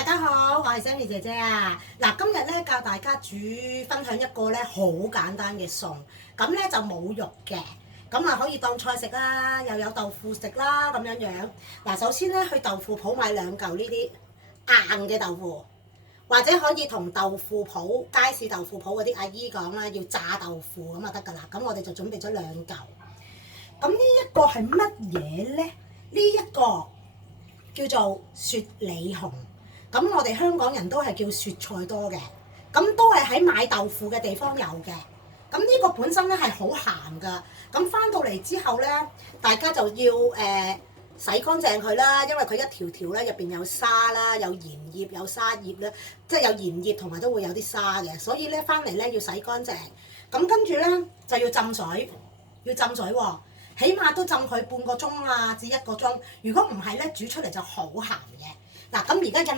大家好，我係 Sammy 姐姐啊。嗱，今日咧教大家分享一個咧好簡單嘅餸，咁咧就冇肉嘅，咁啊可以當菜食啦，又有豆腐食啦咁樣樣。嗱，首先咧去豆腐鋪買2嚿呢啲硬嘅豆腐，或者可以同豆腐鋪街市豆腐鋪嗰啲阿姨講啦，要炸豆腐咁就得㗎啦。咁我哋就準備咗2嚿。咁呢一個係乜嘢咧？呢一個叫做雪里紅。咁我哋香港人都係叫雪菜多嘅，咁都係喺買豆腐嘅地方有嘅。咁呢個本身咧係好鹹噶，咁翻到嚟之後咧，大家就要洗乾淨佢啦，因為佢一條條咧入邊有沙啦，有鹽葉有沙葉咧，即係有鹽葉同埋都會有啲沙嘅，所以咧翻嚟咧要洗乾淨。咁跟住咧就要浸水，喎，起碼都浸佢半個鐘啊至1個鐘。如果唔係咧，煮出嚟就好鹹嘅。嗱，咁而家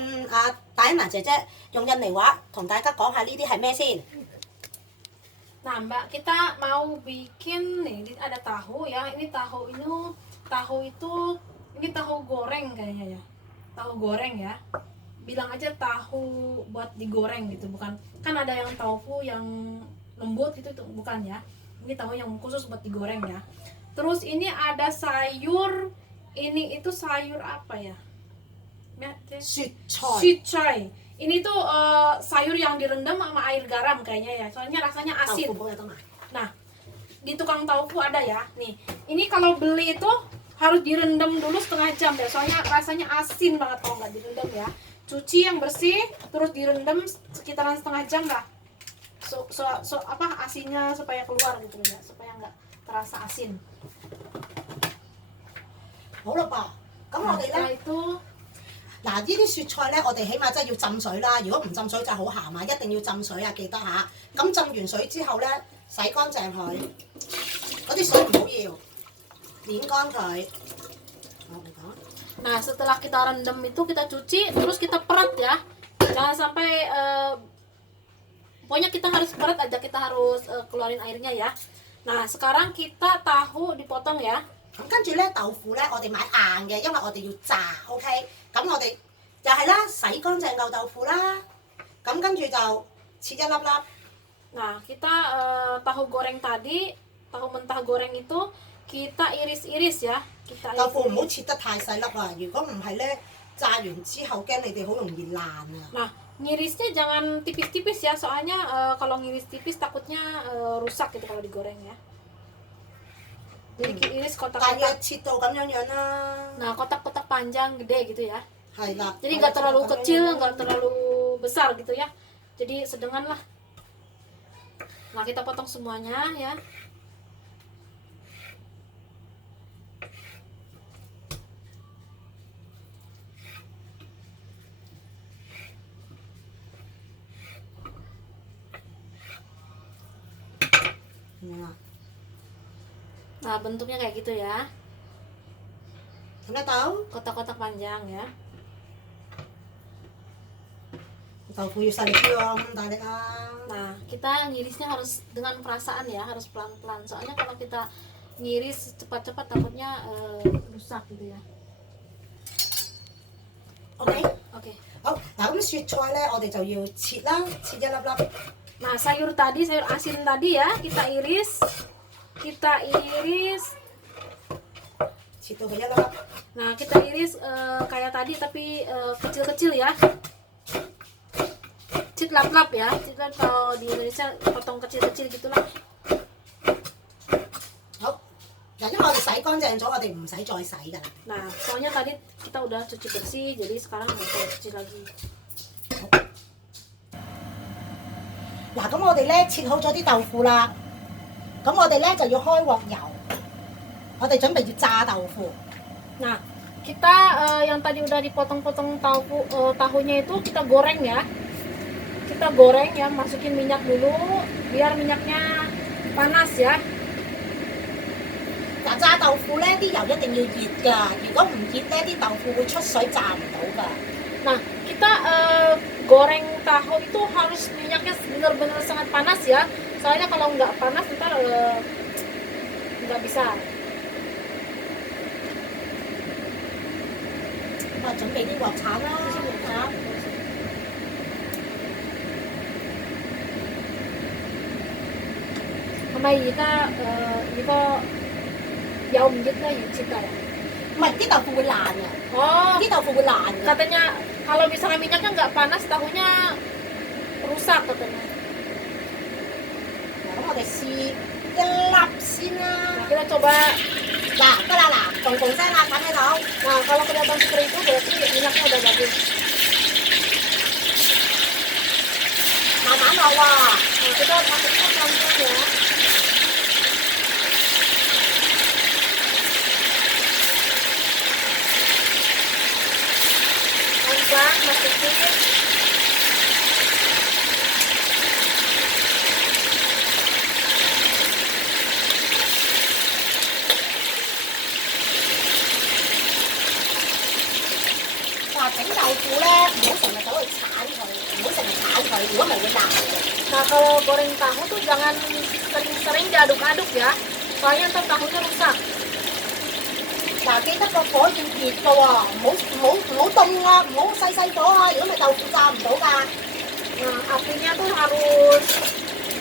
Diana姐姐用印尼話同大家講下呢啲係咩先。Nah Mbak, kita mau bikin nih, ada tahu ya. Ini tahu itu ini tahu goreng kayaknya ya. Tahu goreng ya. Bilang aja tahu buat digoreng gitu, bukan. Kan ada yang tofu yang lembut itu bukan ya. Ini tahu yang khusus buat digoreng ya. Terus ini ada sayur, ini itu sayur apa ya? Sweet chai. Ini tuh sayur yang direndam sama air garam kayaknya ya. Soalnya rasanya asin. Nah, di tukang tofu ada ya. Nih, ini kalau beli itu harus direndam dulu setengah jam ya. Soalnya rasanya asin banget kalau nggak direndam ya. Cuci yang bersih, terus direndam sekitaran setengah jam lah. Asinnya supaya keluar gitu ya, supaya nggak terasa asin. 好啦噃，咁我哋咧。嗱，呢啲雪菜咧，我哋起碼真係要浸水啦。如果唔浸水就好鹹啊，一定要浸水啊，記得嚇。咁浸完水之後咧，洗乾淨佢，嗰啲水唔好要，碾乾佢。Nah, setelah kita rendam itu kita cuci, terus kita perat ya. Jangan sampai pokoknya kita harus perat aja, kita harus keluarin airnya ya. Nah, sekarang kita tahu dipotong ya. 咁跟住咧豆腐咧，我哋買硬嘅，因為我哋要炸 ，OK。咁我哋又係啦，洗乾淨嚿豆腐啦，咁跟住就切一粒粒。Nah, kita tahu goreng tadi, tahu mentah goreng itu kita iris-iris ya. Kita 豆腐唔好切得太細粒啊！如果唔係咧，炸完之後驚你哋好容易爛啊。Nah, ngirisnya jangan tipis-tipis ya, soalnya kalau ngiris tipis takutnya rusak gitu kalau digoreng ya. Jadi iris kotak-kotak. Nah, kotak-kotak panjang gede gitu ya. Jadi nggak terlalu kecil, nggak terlalu besar gitu ya. Jadi sedengan lah. Nah, kita potong semuanya ya. Nah, bentuknya kayak gitu ya. Anda tahu? Kotak-kotak panjang ya. Nah, kita ngirisnya harus dengan perasaan ya, harus pelan-pelan. Soalnya kalau kita ngiris cepat-cepat takutnya rusak gitu ya. Oke. 好，嗱咁雪菜咧，我哋就要切啦，切一粒粒。Nah, sayur asin tadi ya, kita iris. Nah, kita iris kayak tadi tapi kecil-kecil ya. Citlap-lap ya. Citlap kalau di Indonesia potong kecil-kecil gitulah. 好，嗱，因為我哋洗乾淨咗，我哋唔使再洗㗎啦。Nah, soalnya tadi kita udah cuci bersih, jadi sekarang nggak usah cuci lagi. 嗱，咁我哋咧切好咗啲豆腐啦，咁我哋咧就要開鑊油，我哋準備要炸豆腐。Nah, kita yang tadi udah dipotong-potong tahunya itu kita goreng ya. Kita goreng ya, masukin minyak dulu biar minyaknya panas ya. 嗱，炸豆腐咧啲油一定要熱㗎，如果唔熱咧啲豆腐會出水炸唔到㗎。Nah, kita goreng tahu itu harus minyaknya benar-benar sangat panas ya. Soalnya kalau nggak panas ntar nggak bisa. 準備啲鑊鏟啦，咪而家如果有唔益咧，要切㗎ya? 唔係啲豆腐會爛嘅， Oh, 啲豆腐會爛嘅。 katanya kalau misalnya minyaknya nggak panas, tahunya rusak katanya. 嗱，咁我哋試一粒先啦。 Nah, kita coba. 嗱，得啦，嗱，動動聲啦，睇唔睇到？ Nah, kalau kelihatan seperti itu berarti minyaknya udah bagus. 慢慢落喎。 Nah, kita masuknya pelan-pelan ya. Pelan-pelan masukin.整豆腐咧，唔好成日走去鏟佢，唔好成日炒佢，如果唔係會爛嘅。 Nah, kalau goreng tahu tuh jangan sering-sering diaduk-aduk ya. Soalnya ntar tahunya rusak. 嗱，記得個火要熱嘅喎，唔好凍啊，唔好細細火啊，如果唔係豆腐炸唔到㗎。 Nah, apinya tuh harus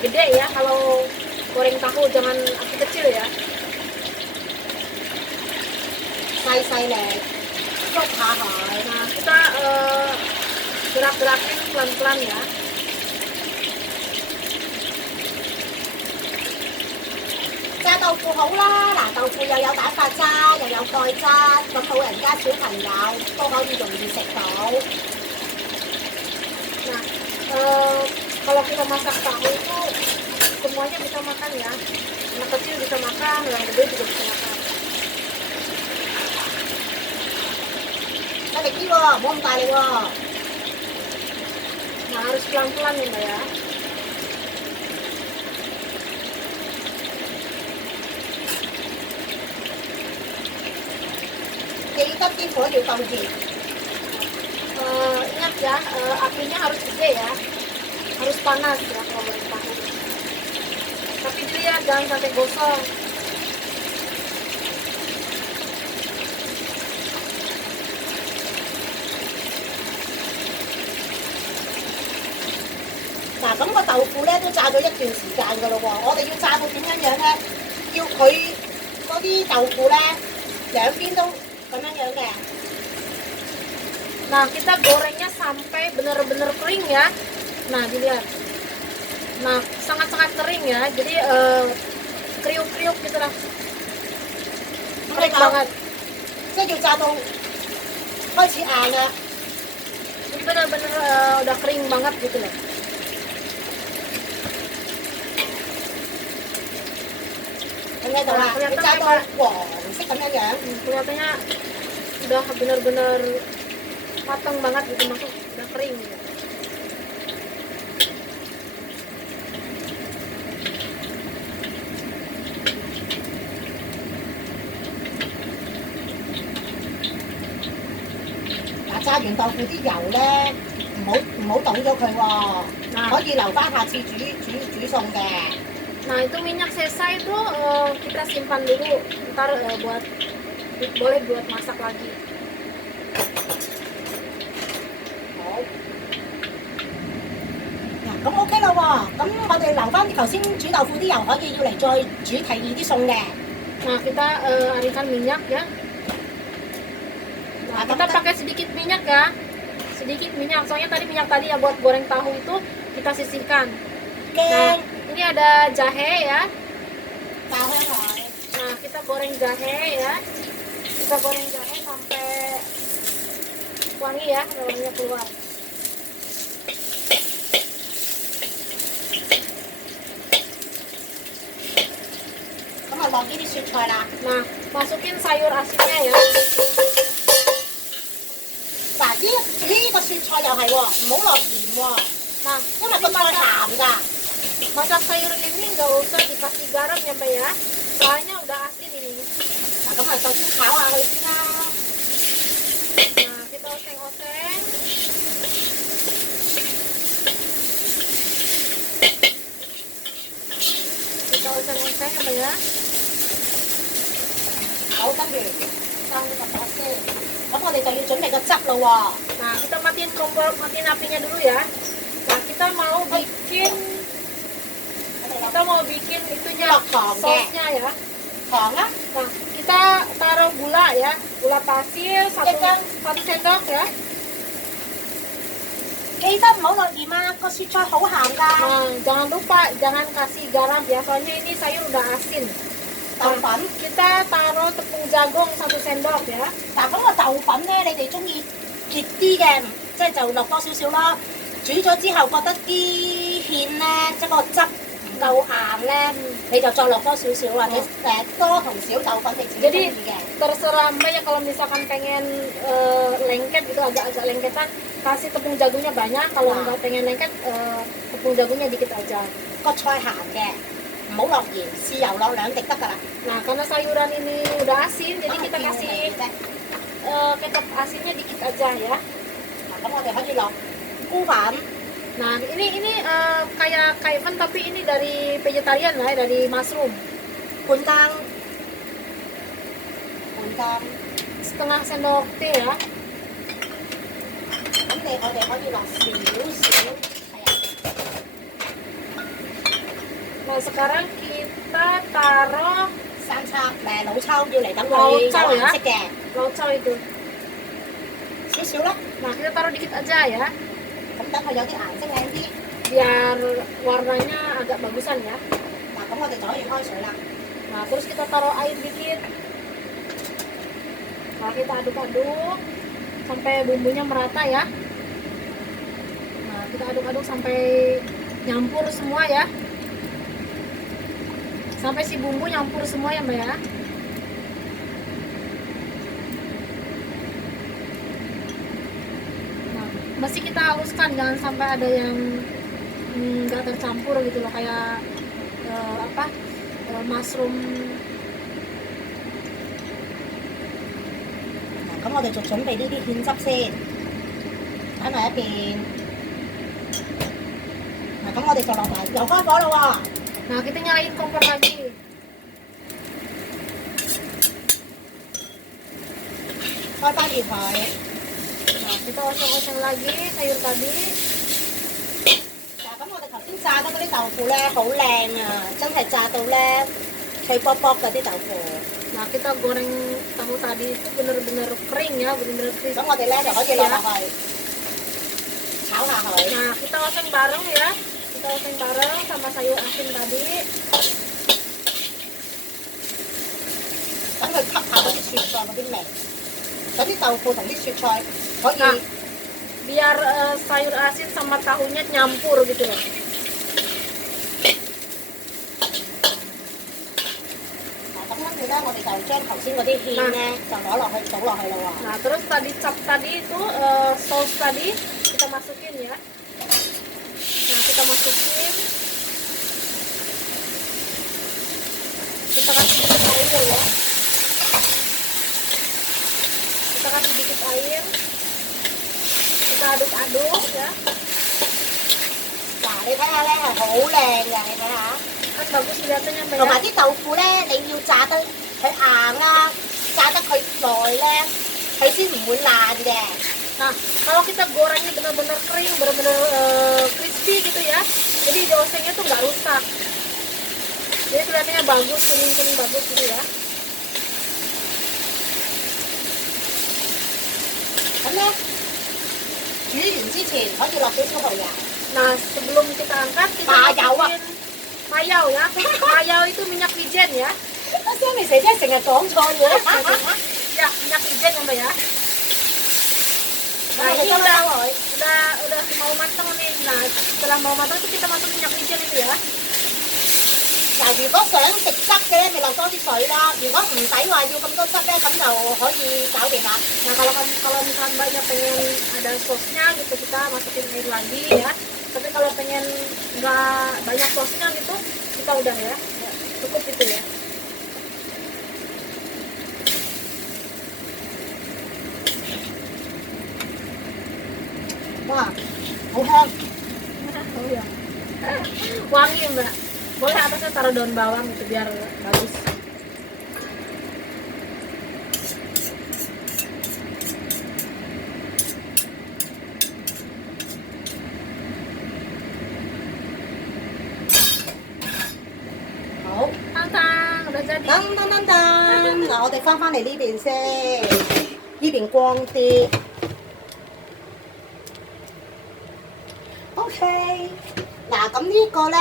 gede ya kalau goreng tahu, jangan api kecil ya. 細力喐下佢。 Nah, kita gerak-gerakin pelan-pelan ya. 炸豆腐好啦，嗱，豆腐又有蛋白質，又有鈣質，咁老人家小朋友都可以容易食到。 Nah, kalau kita masak tahu itu semuanya bisa makan ya. Anak kecil bisa makan, yang gede juga bisa makan. 細力啲喎，唔好咁大力喎。 Nah, harus pelan-pelan ya Mbak ya. 記得啲火要夠熱。 Ingat ya, apinya harus gede ya, harus panas ya kalau goreng tahu. Tapi dilihat jangan sampai gosong.嗱，咁個豆腐咧都炸咗一段時間㗎咯喎，我哋要炸到點樣樣咧？要佢嗰啲豆腐咧兩邊都咁樣樣嘅。 Nah, kita gorengnya sampai benar-benar kering ya. Nah, dilihat. Nah, sangat-sangat kering ya. Jadi kriuk-kriuk gitu lah. Kering banget. 即係要炸到開始硬啦。 Ini benar-benar udah kering banget gitu loh. 睇唔睇到啦？要炸到黃色咁樣樣。 Kelihatannya udah benar-benar matang banget gitu, maksud udah kering gitu.嗱，炸完豆腐啲油咧，唔好倒咗佢喎， Nah, 可以留翻下次煮餸嘅。 nah itu minyak sesa itu kita simpan dulu, ntar boleh buat masak lagi. 好。嗱，咁 OK 啦喎，咁我哋留翻頭先煮豆腐啲油，可以要嚟再煮第二啲餸嘅。 Nah, kita alihkan minyak ya. Nah, kita pakai sedikit minyak ya. Sedikit minyak, soalnya minyak tadi ya buat goreng tahu itu kita sisihkan. 驚 Nah, ini ada jahe ya. 爆香佢。 Nah, kita goreng jahe ya. Kita goreng jahe sampai wangi ya, wanginya keluar. Lọc啲雪菜啦。 Nah, masukin sayur asinnya ya. 嗱，呢個雪菜又係喎，唔好落鹽喎。Nah, 因為個菜鹹㗎。 masak sayur ini nggak usah dikasih garam ya Mbak ya. Soalnya udah asin ini. 嗱，咁啊，首先炒下佢先啦。 Nah, kita oseng-oseng. Kita oseng-oseng ya Mbak ya. 好，跟住生呢個火先。咁我哋就要準備個汁咯喎。 Nah, kita matiin kompor, matiin apinya dulu ya. Nah, kita mau bikin kita mau bikin itunya, Lokong, sausnya ya. 糖啊， Nah, kita taruh gula ya, gula pasir satu sendok ya. 記得唔好落鹽啊，個雪菜好鹹㗎。 Nah, jangan lupa jangan kasih garam ya, soalnya ini sayur udah asin. 豆粉， Kita taruh tepung jagung satu sendok ya. 嗱咁個豆粉咧，你哋中意熱啲嘅，即係就落多少少咯。煮咗之後覺得啲芡咧，即係個汁唔夠硬咧，你就再落多少少或者多同少豆粉你自己中意嘅。 Terserah Mbak ya, kalau misalkan pengen lengket gitu, agak-agak lengketan, kasih tepung jagungnya banyak. Kalau nggak pengen lengket, tepung jagungnya dikit aja. 個菜鹹嘅，唔好落鹽，豉油落2滴得㗎啦。 Nah, karena sayuran ini udah asin, jadi kita kasih 咧， kecap asinnya dikit aja ya. 嗱咁我哋可以落菇粉。 Nah, ini kayak kaivan tapi ini dari vegetarian lah, ya, dari mushroom. 半羹，半羹。 Setengah sendok teh ya. 咁我哋可以落少少，係啊， Nah, sekarang kita taruh 生抽老抽要嚟等佢老有抽呀顏色嘅， lauco itu. 少少啦。 Nah, kita taruh dikit aja ya, 咁等佢有啲顏色靚啲。 biar warnanya agak bagusan ya. 嗱，咁我哋就可以開水啦。 Nah, terus kita taruh air dikit. Nah, kita aduk-aduk sampai bumbunya merata ya. Nah, kita aduk-aduk sampai nyampur semua ya. Sampai si bumbu nyampur semua ya, Mbak ya. Nah, mesti kita haluskan, jangan sampai ada yang nggak tercampur gitu loh, kayak mushroom. 嗱，咁我哋就準備呢啲芡汁先，擺埋一邊。嗱，咁我哋就落埋又開火啦喎。 Nah, kita nyalain kompor lagi. 開翻熱佢。 Nah, kita oseng-oseng lagi sayur tadi. 嗱，咁我哋頭先炸得嗰啲豆腐咧，好靚啊！真係炸到咧脆卜卜嗰啲豆腐。 Nah, kita goreng tahu tadi itu bener-bener kering ya, bener-bener 咁 crispy 我哋咧就可以落落去炒下佢。 Nah, kita oseng bareng ya. Kita oseng bareng sama sayur asin tadi. 等佢吸下嗰啲雪菜嗰啲味，嗰啲豆腐同啲雪菜可以。 Nah, biar sayur asin sama tahunya nyampur gitu loh. 咁跟住咧，我哋就將頭先嗰啲芡咧就攞落去倒落去啦喎。 Nah, terus tadi cap tadi itu saus tadi kita masukin ya. Nah, kita masukin. Kita kasih dikit air ya. Kita kasih dikit air. Kita aduk-aduk ya. 嗱，你睇下咧係好靚嘅，你睇下。 Kan bagus kelihatannya Mbak 同埋 ya. 啲豆腐咧，你要炸得佢硬啦，炸得佢耐咧，佢先唔會爛嘅。 Nah, kalau kita gorengnya benar-benar kering, benar-benar crispy gitu ya. Jadi osengnya tuh nggak rusak. Jadi kelihatannya bagus, kuning-kuning bagus gitu ya. 咁咧煮完之前可以落少少蠔油。 Nah, sebelum kita angkat kita Mayau, masukin mayau ya. Mayau itu minyak wijen ya. 阿 Sammy 姐姐成日講錯嘢。 Ya, minyak wijen ya Mbak ya. Nah, ini udah mau matang nih. Nah, setelah mau matang itu kita masukin minyak wijen itu ya. 嗱，如果想食汁嘅咧，咪落多啲水啦。如果唔使話要咁多汁咧，咁就可以搞掂啦。 Nah, kalau misalkan Mbaknya pengen ada sosnya gitu, kita masukin air lagi ya. Tapi kalau pengen nggak banyak sosnya gitu, kita udah ya, cukup itu ya. Wah, 好香。 Oh ya. Wangi Mbak. Boleh atasnya taruh daun bawang gitu biar bagus. 噔，嗱，我哋翻嚟呢邊先，呢邊光啲。OK，嗱，咁呢個咧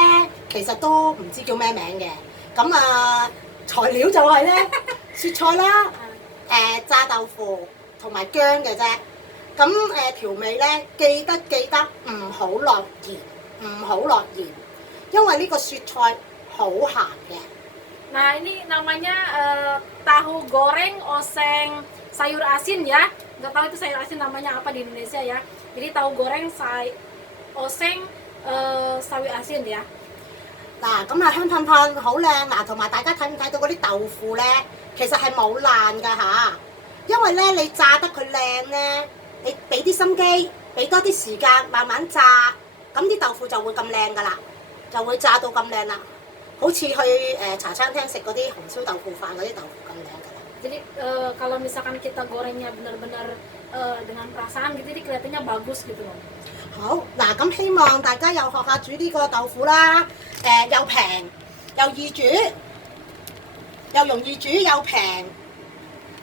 其實都唔知叫咩名嘅，咁啊材料就係咧雪菜啦，炸豆腐同埋薑嘅啫。咁調味咧，記得唔好落鹽，因為呢個雪菜好鹹嘅。Nah ini namanya tahu goreng oseng sayur asin ya. Nggak tahu itu sayur asin namanya apa di Indonesia ya. Jadi tahu goreng oseng sawi asin ya。嗱，咁啊香噴噴，好靚嗱，同埋大家睇唔睇到嗰啲豆腐咧，其實係冇爛㗎嚇，因為咧你炸得佢靚咧，你俾啲心機，俾多啲時間慢慢炸，咁啲豆腐就會咁靚㗎啦，就會炸到咁靚啦，好似去茶餐廳食嗰啲紅燒豆腐飯嗰啲豆腐咁靚㗎啦。Jadi kalau misalkan kita gorengnya benar-benar dengan perasaan gitu, jadi kelihatannya bagus gitu loh。好嗱，咁希望大家又學下煮呢個豆腐啦，又平又易煮，又容易煮又平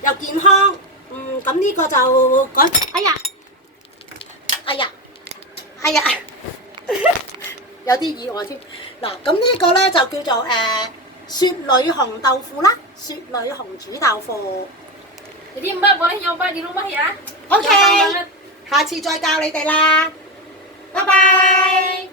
又健康，咁呢個就改，哎呀，有啲意外添。嗱，咁呢個咧就叫做雪裏紅豆腐啦，雪裏紅煮豆腐。Jadi Mbak boleh nyoba di rumah ya。 OK， Gampang banget。下次再教你哋啦，拜拜。